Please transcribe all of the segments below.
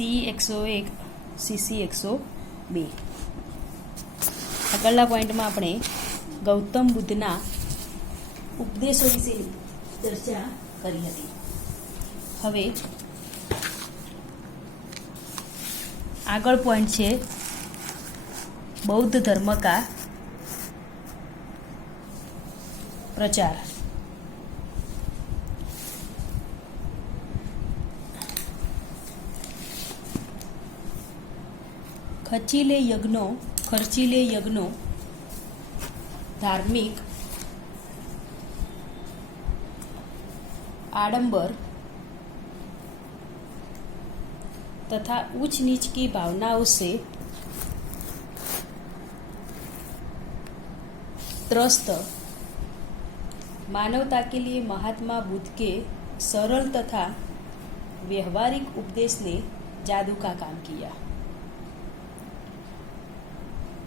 C101 CC102 આગળના પોઈન્ટમાં આપણે ગૌતમ બુદ્ધના ઉપદેશો વિશે ચર્ચા કરી હતી. હવે આગળ પોઈન્ટ છે બૌદ્ધ ધર્મ કા प्रचार. खर्चीले यज्ञों धार्मिक आडंबर तथा ऊंच नीच की भावनाओं से त्रस्त मानवता के लिए महात्मा बुद्ध के सरल तथा व्यवहारिक उपदेश ने जादू का काम किया.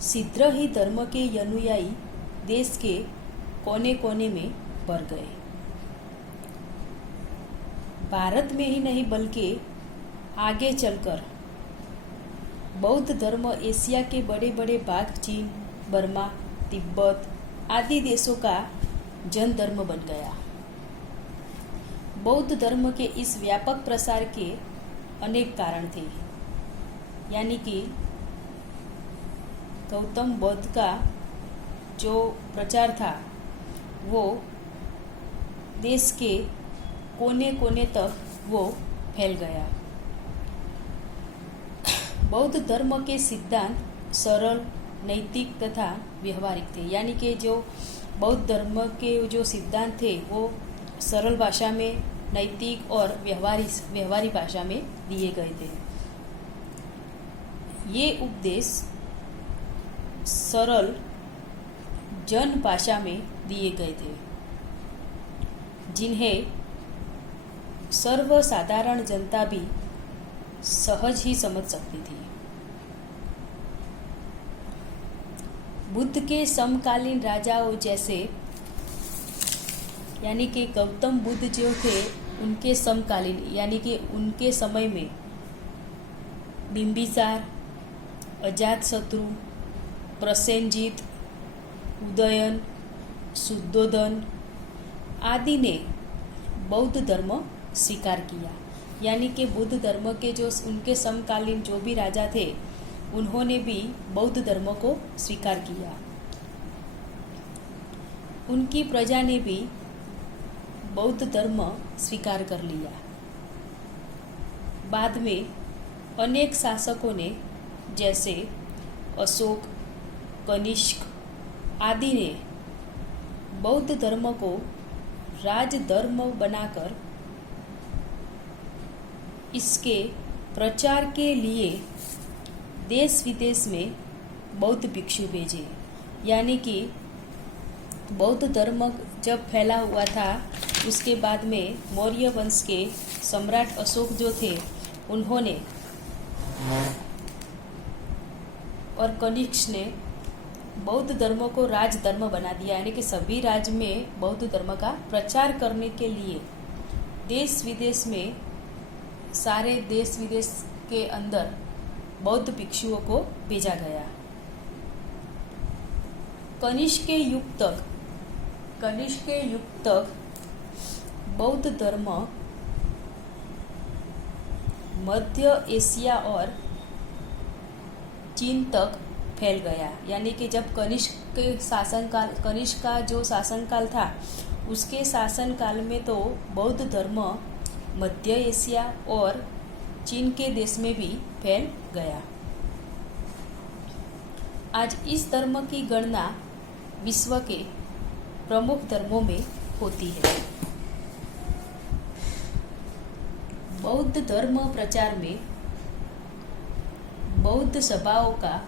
शीघ्र ही धर्म के अनुयायी देश के कोने कोने में भर गए. भारत में ही नहीं बल्कि आगे चलकर बौद्ध धर्म एशिया के बड़े बड़े भाग चीन, बर्मा, तिब्बत आदि देशों का जन धर्म बन गया. बौद्ध धर्म के इस व्यापक प्रसार के अनेक कारण थे. यानी कि गौतम बुद्ध का जो प्रचार था वो देश के कोने कोने तक वो फैल गया. बौद्ध धर्म के सिद्धांत सरल, नैतिक तथा व्यवहारिक थे. यानी कि जो बौद्ध धर्म के जो सिद्धांत थे वो सरल भाषा में, नैतिक और व्यवहारिक भाषा में दिए गए थे. ये उपदेश सरल जन भाषा में दिए गए थे जिन्हें सर्वसाधारण जनता भी सहज ही समझ सकती थी. बुद्ध के समकालीन राजाओं जैसे यानी कि गौतम बुद्ध जो थे उनके समकालीन यानी कि उनके समय में बिंबिसार, अजातशत्रु, प्रसेनजीत, उदयन, शुद्धोधन आदि ने बौद्ध धर्म स्वीकार किया. यानी कि बुद्ध धर्म के जो उनके समकालीन जो भी राजा थे उन्होंने भी बौद्ध धर्म को स्वीकार किया. उनकी प्रजा ने भी बौद्ध धर्म स्वीकार कर लिया. बाद में अनेक शासकों ने जैसे अशोक, कनिष्क आदि ने बौद्ध धर्म को राजधर्म बनाकर इसके प्रचार के लिए देश विदेश में बौद्ध भिक्षु भेजे. यानी कि बौद्ध धर्म जब फैला हुआ था उसके बाद में मौर्य वंश के सम्राट अशोक जो थे उन्होंने और कनिष्क ने बौद्ध धर्म को राजधर्म बना दिया. यानी कि सभी राज्य में बौद्ध धर्म का प्रचार करने के लिए देश विदेश में सारे देश विदेश के अंदर बौद्ध भिक्षुओं को भेजा गया. कनिष्क के युग तक बौद्ध धर्म मध्य एशिया और चीन तक फैल गया. यानी कि जब कनिष्क का जो शासनकाल था उसके शासनकाल में तो बौद्ध धर्म मध्य एशिया और चीन के देश में भी फैल गया. आज इस धर्म की गणना विश्व के प्रमुख धर्मों में होती है. बौद्ध धर्म प्रचार में बौद्ध सभाओं का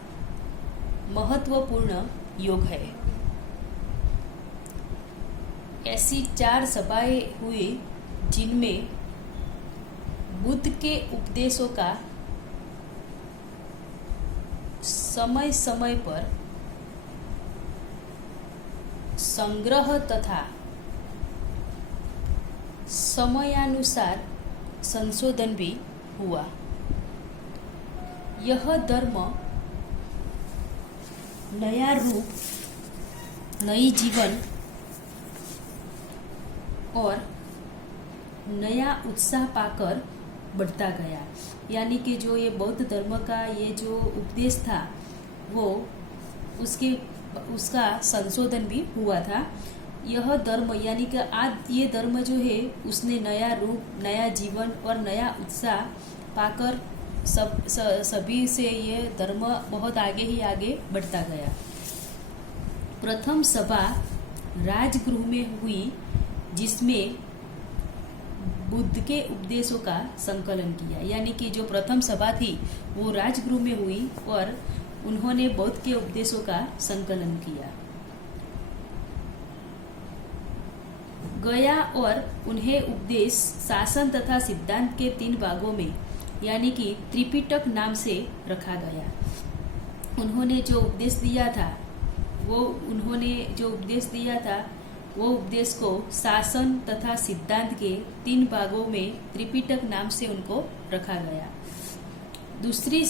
महत्वपूर्ण योग है. ऐसी 4 सभाएं हुई जिनमें बुद्ध के उपदेशों का समय समय पर संग्रह तथा समयानुसार संशोधन भी हुआ। यह धर्म नया रूप, नई जीवन और नया उत्साह पाकर बढ़ता गया। यानी कि जो ये बौद्ध धर्म का ये जो उपदेश था वो उसका संशोधन भी हुआ था। यह धर्म यानी कि आज ये धर्म जो है उसने नया रूप, नया जीवन और नया उत्साह पाकर सभी से ये धर्म बहुत आगे ही आगे बढ़ता गया। प्रथम सभा राजगृह में हुई जिसमें बुद्ध के उपदेशों का संकलन किया। यानी कि जो प्रथम सभा थी वो राजगृह में हुई और उन्होंने बौद्ध के उपदेशों का संकलन किया गया और उन्हें उपदेश, शासन तथा सिद्धांत के 3 भागों में यानी कि त्रिपिटक नाम से रखा गया। उन्होंने जो उपदेश दिया था वो उपदेश को शासन तथा सिद्धांत के 3 भागों में त्रिपिटक नाम से उनको रखा गया। दूसरी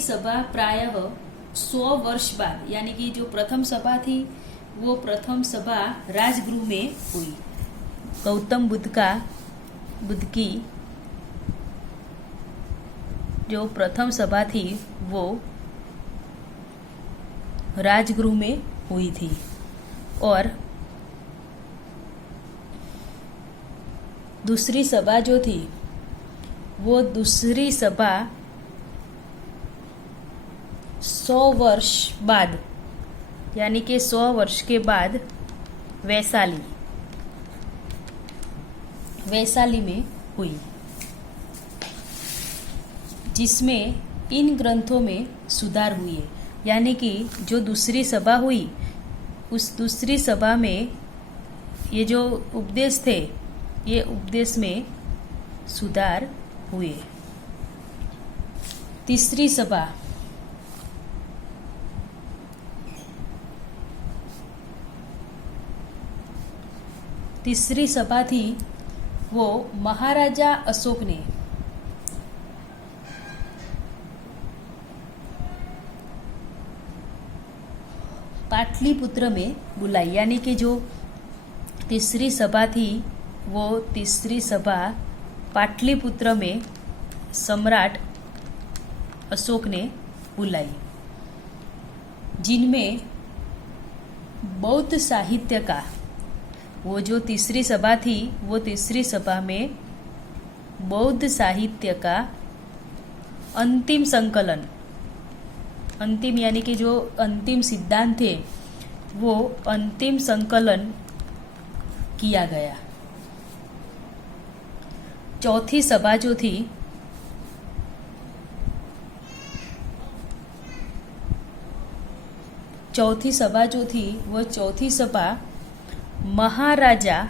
सभा प्रायः 100 वर्ष बाद, यानी कि जो प्रथम सभा थी वो प्रथम सभा राजगृह में हुई। गौतम बुद्ध की जो प्रथम सभा थी वो राजगृह में हुई थी और दूसरी सभा जो थी वो दूसरी सभा 100 वर्ष बाद, यानी कि 100 वर्ष के बाद वैशाली में हुई, जिसमें इन ग्रंथों में सुधार हुए। यानी कि जो दूसरी सभा हुई उस दूसरी सभा में ये जो उपदेश थे ये उपदेश में सुधार हुए। तीसरी सभा थी वो महाराजा अशोक ने पाटलिपुत्र में बुलाई। यानी कि जो तीसरी सभा थी वो तीसरी सभा पाटलिपुत्र में सम्राट अशोक ने बुलाई, जिनमें बौद्ध साहित्य का वो जो तीसरी सभा थी वो तीसरी सभा में बौद्ध साहित्य का अंतिम संकलन, अंतिम यानी कि जो अंतिम सिद्धांत थे वो अंतिम संकलन किया गया। चौथी सभा जो थी वो चौथी सभा महाराजा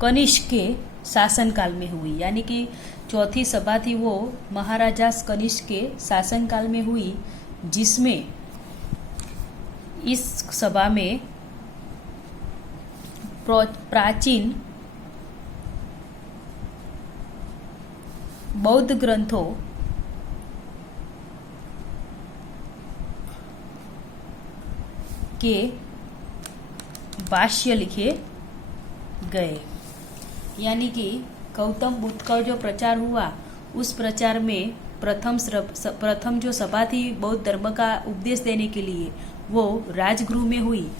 कनिष्क के शासनकाल में हुई। यानी कि चौथी सभा थी वो महाराजा कनिष्क के शासनकाल में हुई, जिसमें इस सभा में प्राचीन बौद्ध ग्रंथों के भाष्य लिखे गए। यानी कि गौतम बुद्ध का जो प्रचार हुआ उस प्रचार में प्रथम जो सभा थी बौद्ध धर्म का उपदेश देने के लिए वो राजगृह में हुई।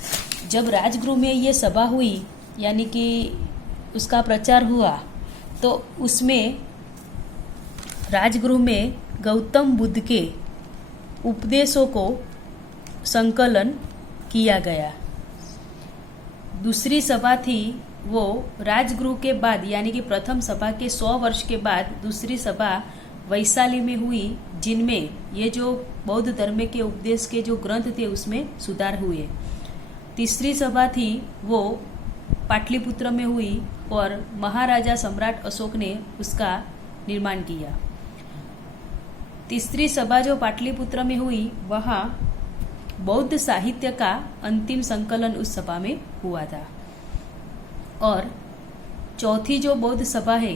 जब राजगृह में ये सभा हुई यानी कि उसका प्रचार हुआ तो उसमें राजगृह में गौतम बुद्ध के उपदेशों को संकलन किया गया। दूसरी सभा थी वो राजगृह के बाद यानी कि प्रथम सभा के 100 वर्ष के बाद दूसरी सभा वैशाली में हुई, जिनमें ये जो बौद्ध धर्म के उपदेश के जो ग्रंथ थे उसमें सुधार हुए। तीसरी सभा थी वो पाटलिपुत्र में हुई और महाराजा सम्राट अशोक ने उसका निर्माण किया। तीसरी सभा जो पाटलिपुत्र में हुई वहाँ बौद्ध साहित्य का अंतिम संकलन उस सभा में हुआ था। और चौथी जो बौद्ध सभा है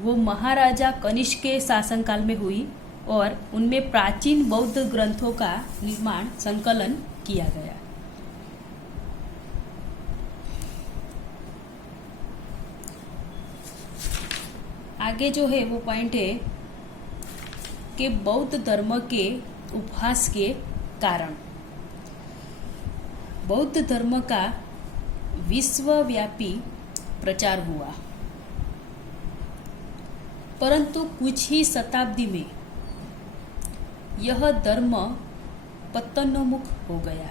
वो महाराजा कनिष्क के शासनकाल में हुई और उनमें प्राचीन बौद्ध ग्रंथों का निर्माण संकलन किया गया। आगे जो है वो पॉइंट है कि बौद्ध धर्म के उपहास के कारण बौद्ध धर्म का विश्वव्यापी प्रचार हुआ, परंतु कुछ ही शताब्दी में यह धर्म पतनोन्मुख हो गया।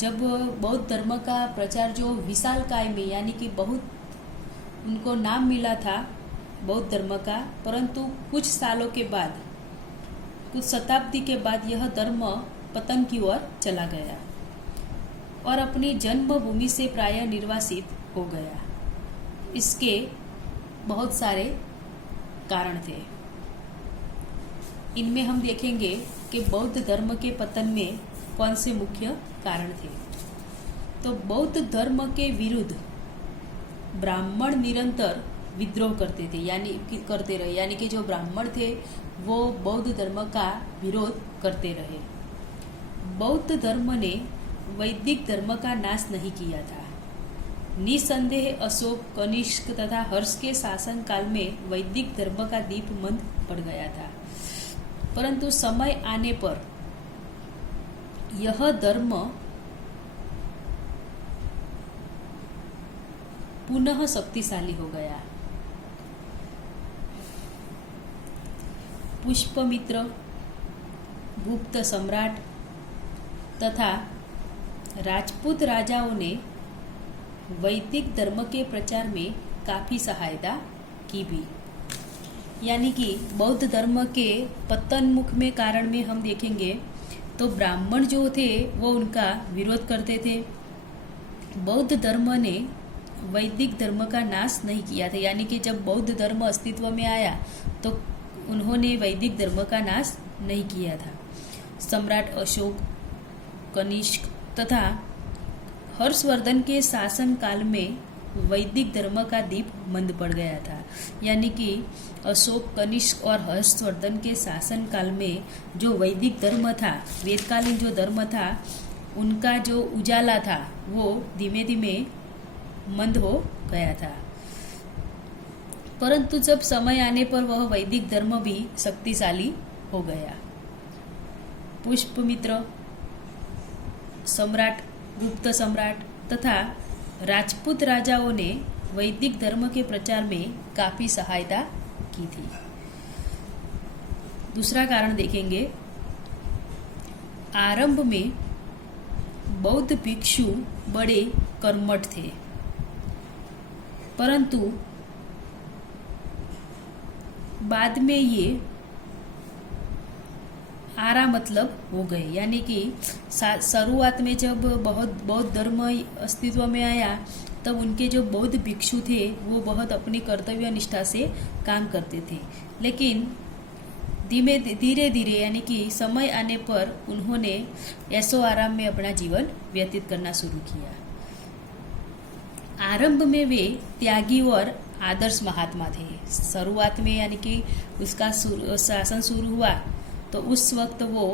जब बौद्ध धर्म का प्रचार जो विशाल काय में यानी कि बहुत उनको नाम मिला था बौद्ध धर्म का, परंतु कुछ सालों के बाद, कुछ शताब्दी के बाद यह धर्म पतन की ओर चला गया और अपनी जन्मभूमि से प्राय निर्वासित हो गया। इसके बहुत सारे कारण थे। इनमें हम देखेंगे कि बौद्ध धर्म के पतन में कौन से मुख्य कारण थे। तो बौद्ध धर्म के विरुद्ध ब्राह्मण निरंतर विद्रोह करते थे, करते रहे, यानी कि जो ब्राह्मण थे वो बौद्ध धर्म का विरोध करते रहे। बौद्ध धर्म ने वैदिक धर्म का नाश नहीं किया था। निसंदेह अशोक, कनिष्क तथा हर्ष के शासन काल में वैदिक धर्म का दीप मंद पड़ गया था, परंतु समय आने पर यह धर्म पुनः शक्तिशाली हो गया। पुष्यमित्र, गुप्त सम्राट तथा राजपूत राजाओं ने वैदिक धर्म के प्रचार में काफी सहायता की भी। यानी कि बौद्ध धर्म के पतनमुख में कारण में हम देखेंगे तो ब्राह्मण जो थे वो उनका विरोध करते थे। बौद्ध धर्म ने वैदिक धर्म का नाश नहीं किया था, यानी कि जब बौद्ध धर्म अस्तित्व में आया तो उन्होंने वैदिक धर्म का नाश नहीं किया था। सम्राट अशोक, कनिष्क तथा हर्षवर्धन के शासन काल में वैदिक धर्म का दीप मंद पड़ गया था। यानी कि अशोक, कनिष्क और हर्षवर्धन के शासन काल में जो वैदिक धर्म था, वेदकालीन जो धर्म था, उनका जो उजाला था वो धीमे धीमे मंद हो गया था। परंतु जब समय आने पर वह वैदिक धर्म भी शक्तिशाली हो गया। पुष्यमित्र, सम्राट, गुप्त सम्राट तथा राजपूत राजाओं ने वैदिक धर्म के प्रचार में काफी सहायता की थी। दूसरा कारण देखेंगे, आरंभ में बौद्ध भिक्षु बड़े कर्मठ थे, परंतु बाद में ये आरा मतलब हो गए। यानी कि शुरुआत में जब बौद्ध धर्म अस्तित्व में आया तब उनके जो बौद्ध भिक्षु थे वो बहुत अपनी कर्तव्य निष्ठा से काम करते थे, लेकिन धीरे धीरे यानी कि समय आने पर उन्होंने ऐशो आराम में अपना जीवन व्यतीत करना शुरू किया। आरंभ में वे त्यागी और आदर्श महात्मा थे। शुरुआत में यानी कि उसका शासन शुरू हुआ तो उस वक्त वो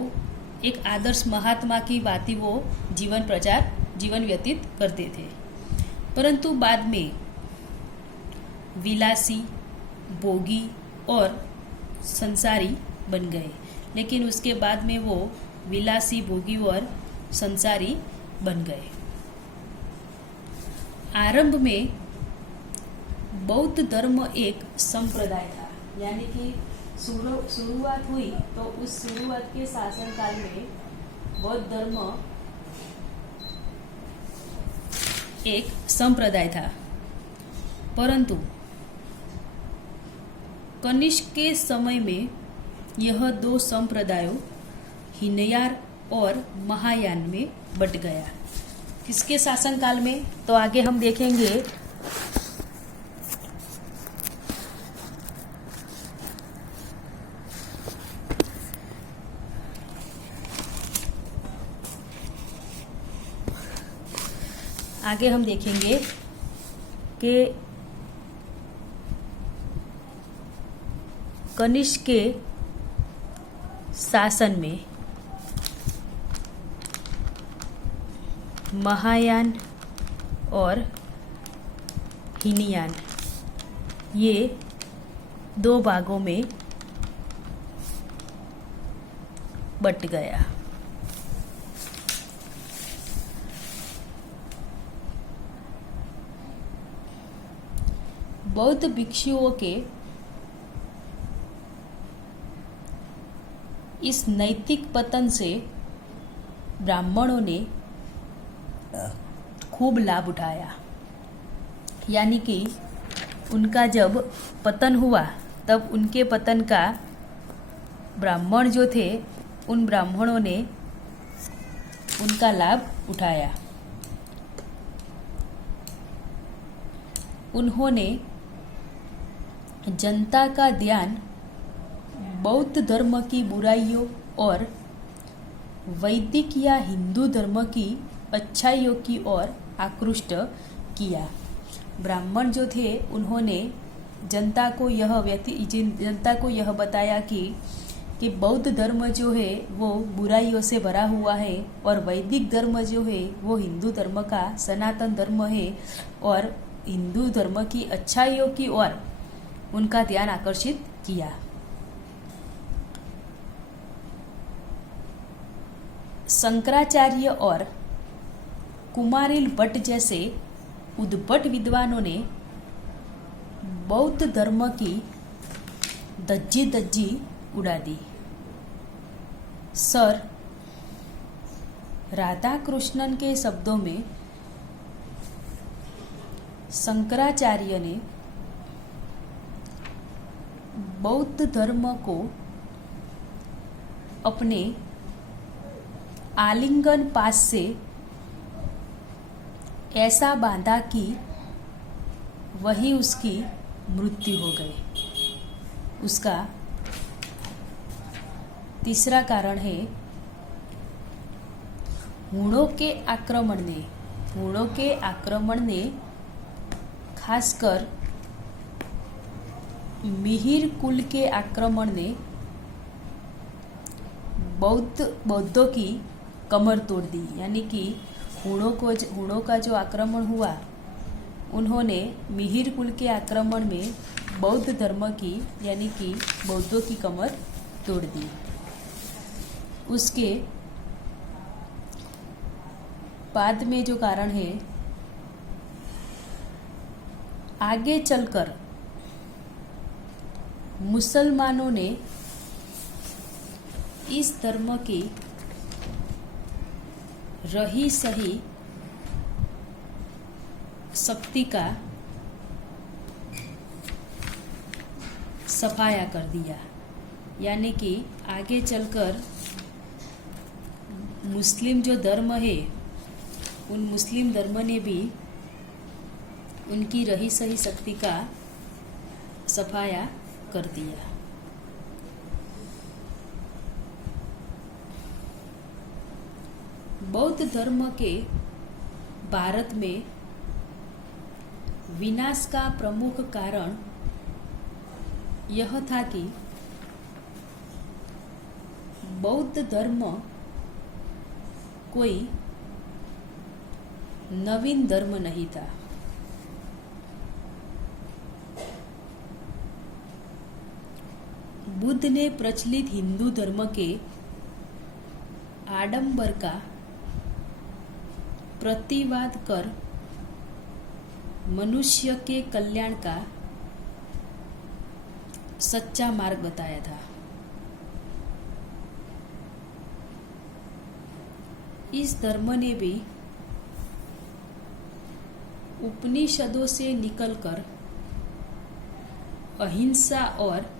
एक आदर्श महात्मा की भांति वो जीवन व्यतीत करते थे, परंतु बाद में विलासी, भोगी और संसारी बन गए। लेकिन उसके बाद में वो विलासी, भोगी और संसारी बन गए। आरंभ में बौद्ध धर्म एक संप्रदाय था, यानी कि शुरुआत हुई तो उस शुरुआत के शासनकाल में बौद्ध धर्म एक संप्रदाय था, परंतु कनिष्क के समय में यह दो संप्रदायों हीनयान और महायान में बट गया। किसके शासनकाल में? तो आगे हम देखेंगे कि कनिष्क के शासन में महायान और हीनयान ये दो भागों में बट गया। बौद्ध भिक्षुओं के इस नैतिक पतन से ब्राह्मणों ने खूब लाभ उठाया, यानी कि उनका जब पतन हुआ तब उनके पतन का ब्राह्मण जो थे उन ब्राह्मणों ने उनका लाभ उठाया। उन्होंने जनता का ध्यान बौद्ध धर्म की बुराइयों और वैदिक या हिंदू धर्म की अच्छाइयों की ओर आकृष्ट किया। ब्राह्मण जो थे उन्होंने जनता को यह बताया कि बौद्ध धर्म जो है वो बुराइयों से भरा हुआ है और वैदिक धर्म जो है वो हिंदू धर्म का सनातन धर्म है और हिंदू धर्म की अच्छाइयों की ओर उनका ध्यान आकर्षित किया। शंकराचार्य और कुमारिल भट्ट जैसे उद्भट विद्वानों ने बौद्ध धर्म की धज्जी उड़ा दी। सर राधाकृष्णन के शब्दों में शंकराचार्य ने बौद्ध धर्म को अपने आलिंगन पास से ऐसा बांधा कि वही उसकी मृत्यु हो गई। उसका तीसरा कारण है हूणों के आक्रमण ने खासकर मिहिर कुल के आक्रमण ने बौद्धों की कमर तोड़ दी। यानी कि हूणों का जो आक्रमण हुआ उन्होंने मिहिर कुल के आक्रमण में बौद्ध धर्म की यानी कि बौद्धों की कमर तोड़ दी। उसके बाद में जो कारण है आगे चलकर मुसलमानों ने इस धर्म की रही सही शक्ति का सफाया कर दिया। यानी कि आगे चलकर मुस्लिम जो धर्म है उन मुस्लिम धर्म ने भी उनकी रही सही शक्ति का सफाया कर दिया। बौद्ध धर्म के भारत में विनाश का प्रमुख कारण यह था कि बौद्ध धर्म कोई नवीन धर्म नहीं था। बुद्ध ने प्रचलित हिंदू धर्म के आडंबर का प्रतिवाद कर मनुष्य के कल्याण का सच्चा मार्ग बताया था। इस धर्म ने भी उपनिषदों से निकलकर अहिंसा और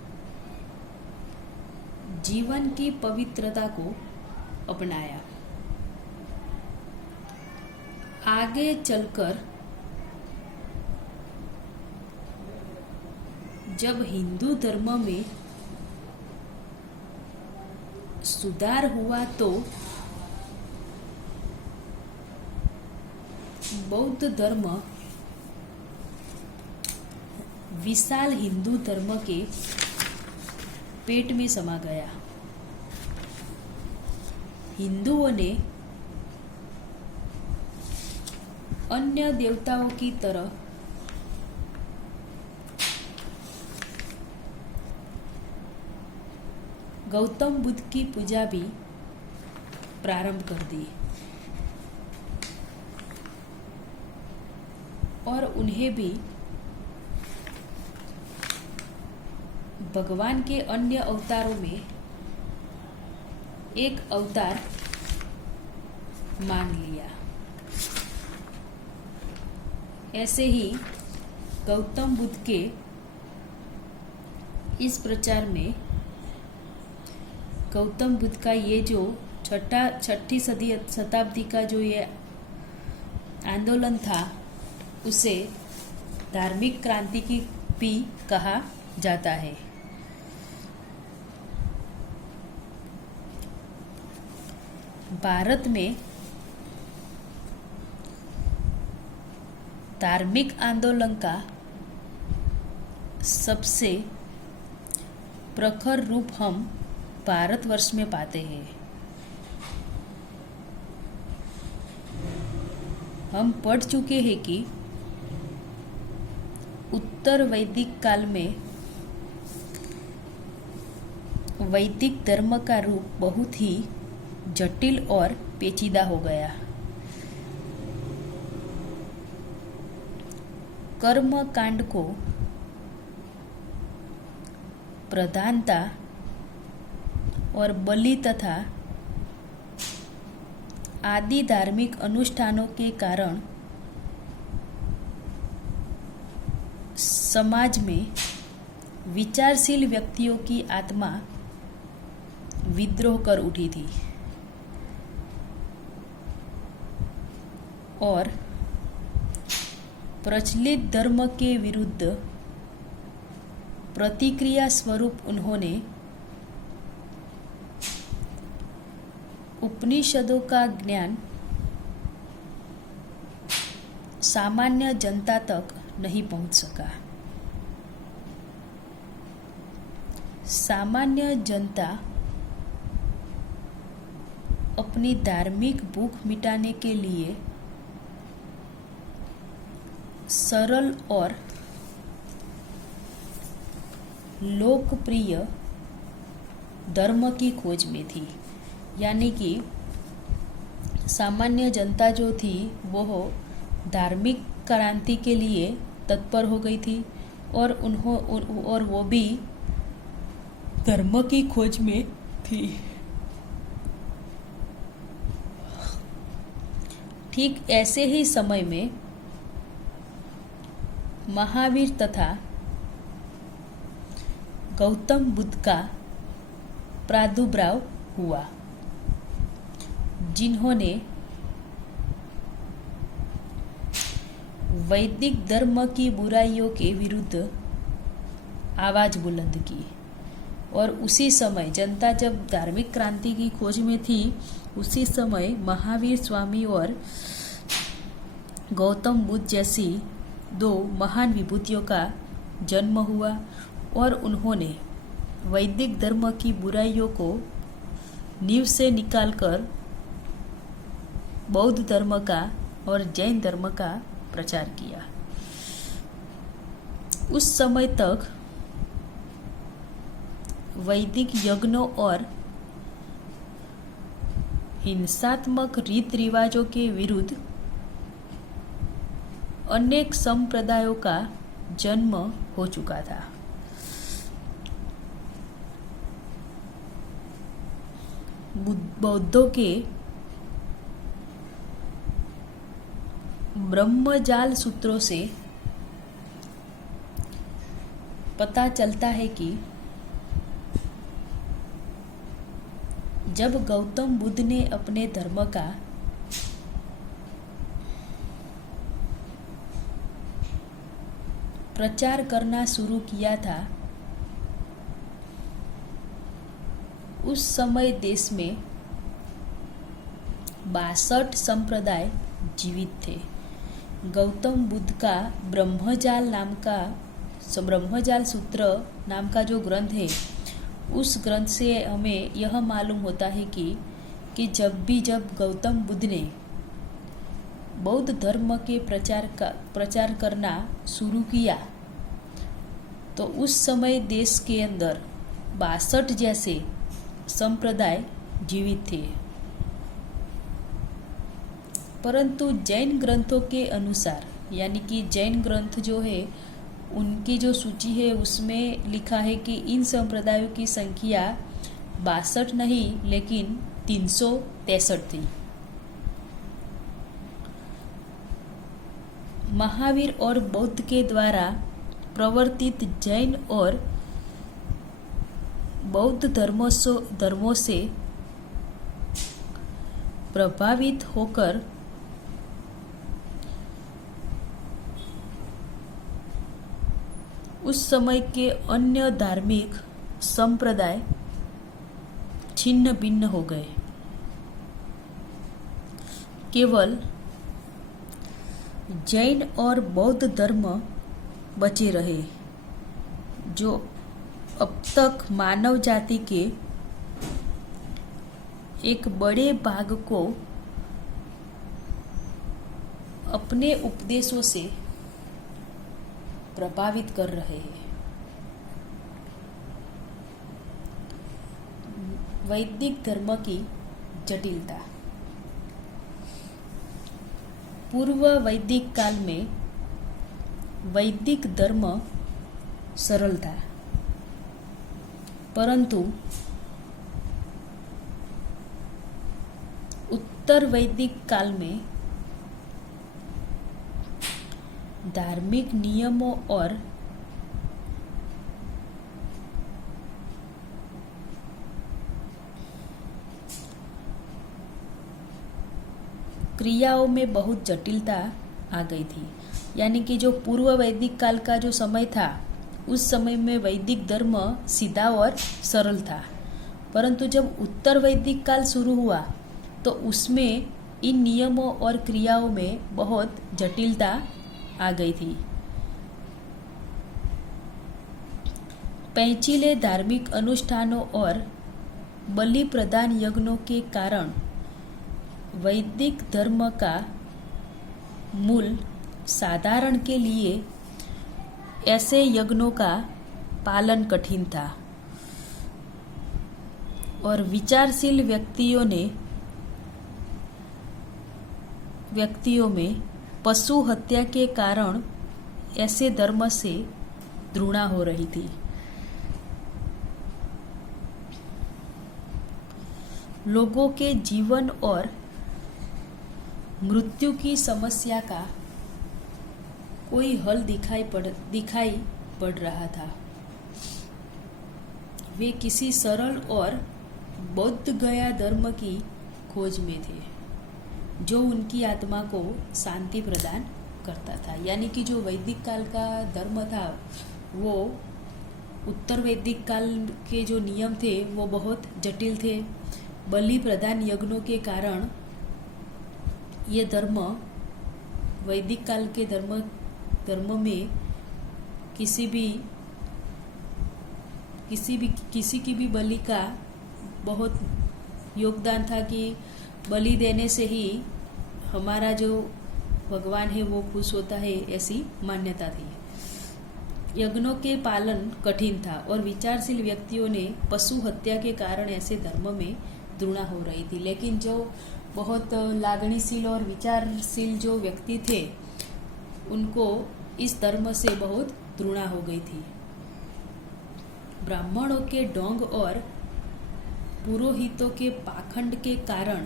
जीवन की पवित्रता को अपनाया। आगे चलकर जब हिंदू धर्म में सुधार हुआ तो बौद्ध धर्म विशाल हिंदू धर्म के पेट में समा गया। हिंदुओं ने अन्य देवताओं की तरह गौतम बुद्ध की पूजा भी प्रारंभ कर दी और उन्हें भी भगवान के अन्य अवतारों में एक अवतार मान लिया। ऐसे ही गौतम बुद्ध के इस प्रचार में गौतम बुद्ध का ये जो छठी शताब्दी का जो ये आंदोलन था उसे धार्मिक क्रांति की भी कहा जाता है। भारत में धार्मिक आंदोलन का सबसे प्रखर रूप हम भारतवर्ष में पाते हैं। हम पढ़ चुके हैं कि उत्तर वैदिक काल में वैदिक धर्म का रूप बहुत ही जटिल और पेचीदा हो गया। कर्म कांड को प्रधानता और बलि तथा आदि धार्मिक अनुष्ठानों के कारण समाज में विचारशील व्यक्तियों की आत्मा विद्रोह कर उठी थी और प्रचलित धर्म के विरुद्ध प्रतिक्रिया स्वरूप उन्होंने उपनिषदों का ज्ञान सामान्य जनता तक नहीं पहुंच सका। सामान्य जनता अपनी धार्मिक भूख मिटाने के लिए सरल और लोकप्रिय धर्म की खोज में थी। यानी कि सामान्य जनता जो थी वो धार्मिक क्रांति के लिए तत्पर हो गई थी और वो भी धर्म की खोज में थी। ठीक ऐसे ही समय में महावीर तथा गौतम बुद्ध का प्रादुर्भाव हुआ, जिन्होंने वैदिक धर्म की बुराइयों के विरुद्ध आवाज बुलंद की। और उसी समय जनता जब धार्मिक क्रांति की खोज में थी, उसी समय महावीर स्वामी और गौतम बुद्ध जैसी दो महान विभूतियों का जन्म हुआ और उन्होंने वैदिक धर्म की बुराइयों को नींव से निकालकर बौद्ध धर्म का और जैन धर्म का प्रचार किया। उस समय तक वैदिक यज्ञों और हिंसात्मक रीत रिवाजों के विरुद्ध अनेक संप्रदायों का जन्म हो चुका था। बौद्धों के ब्रह्मजाल सूत्रों से पता चलता है कि जब गौतम बुद्ध ने अपने धर्म का प्रचार करना शुरू किया था, उस समय देश में 62 संप्रदाय जीवित थे। गौतम बुद्ध का ब्रह्मजाल नाम का ब्रह्मजाल सूत्र नाम का जो ग्रंथ है, उस ग्रंथ से हमें यह मालूम होता है कि जब गौतम बुद्ध ने बौद्ध धर्म के प्रचार करना शुरू किया तो उस समय देश के अंदर 62 जैसे संप्रदाय जीवित थे। परंतु जैन ग्रंथों के अनुसार, यानी कि जैन ग्रंथ जो है उनकी जो सूची है उसमें लिखा है कि इन संप्रदायों की संख्या 62 नहीं लेकिन 363 थी। महावीर और बौद्ध के द्वारा प्रवर्तित जैन और बौद्ध धर्मों से प्रभावित होकर उस समय के अन्य धार्मिक संप्रदाय छिन्न भिन्न हो गए। केवल जैन और बौद्ध धर्म बचे रहे, जो अब तक मानव जाति के एक बड़े भाग को अपने उपदेशों से प्रभावित कर रहे हैं। वैदिक धर्म की जटिलता। पूर्व वैदिक काल में वैदिक धर्म सरल था, परंतु उत्तर वैदिक काल में धार्मिक नियमों और क्रियाओं में बहुत जटिलता आ गई थी। यानी कि जो पूर्व वैदिक काल का जो समय था, उस समय में वैदिक धर्म सीधा और सरल था, परंतु जब उत्तर वैदिक काल शुरू हुआ तो उसमें इन नियमों और क्रियाओं में बहुत जटिलता आ गई थी। पेचीले धार्मिक अनुष्ठानों और बलि प्रदान यज्ञों के कारण वैदिक धर्म का मूल साधारण के लिए ऐसे यज्ञों का पालन कठिन था और विचारशील व्यक्तियों में पशु हत्या के कारण ऐसे धर्म से घृणा हो रही थी। लोगों के जीवन और मृत्यु की समस्या का कोई हल दिखाई पड़ रहा था। वे किसी सरल और बौद्ध गया धर्म की खोज में थे, जो उनकी आत्मा को शांति प्रदान करता था। यानी कि जो वैदिक काल का धर्म था, वो उत्तर वैदिक काल के जो नियम थे वो बहुत जटिल थे। बलि प्रदान यज्ञों के कारण ये धर्म, वैदिक काल के धर्म में किसी की भी बलि का बहुत योगदान था कि बलि देने से ही हमारा जो भगवान है वो खुश होता है, ऐसी मान्यता थी। यज्ञों के पालन कठिन था और विचारशील व्यक्तियों ने पशु हत्या के कारण ऐसे धर्म में घृणा हो रही थी। लेकिन जो बहुत लागणीशील और विचारशील जो व्यक्ति थे, उनको इस धर्म से बहुत घृणा हो गई थी। ब्राह्मणों के ढोंग और पुरोहितों के पाखंड के कारण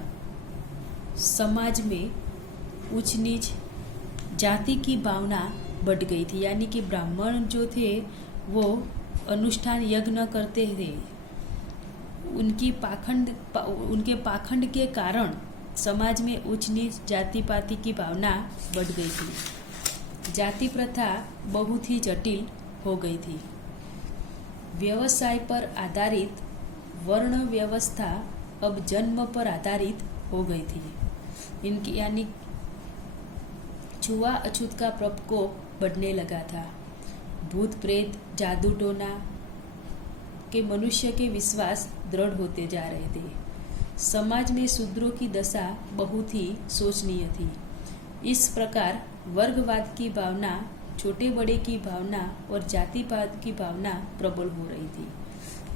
समाज में ऊंच नीच जाति की भावना बढ़ गई थी। यानी कि ब्राह्मण जो थे वो अनुष्ठान यज्ञ करते थे, उनके पाखंड के कारण समाज में ऊंच नीच जाति पाति की भावना बढ़ गई थी। जाति प्रथा बहुत ही जटिल हो गई थी। व्यवसाय पर आधारित वर्ण व्यवस्था अब जन्म पर आधारित हो गई थी। इनकी यानी छुआ अछूत का प्रकोप बढ़ने लगा था। भूत प्रेत, जादू टोना के मनुष्य के विश्वास दृढ़ होते जा रहे थे। समाज में शूद्रों की दशा बहुत ही शोचनीय थी। इस प्रकार वर्गवाद की भावना, छोटे बड़े की भावना और जातिवाद की भावना प्रबल हो रही थी।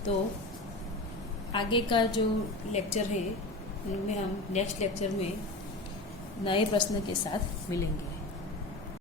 तो आगे का जो लेक्चर है उनमें हम नेक्स्ट लेक्चर में नए प्रश्न के साथ मिलेंगे।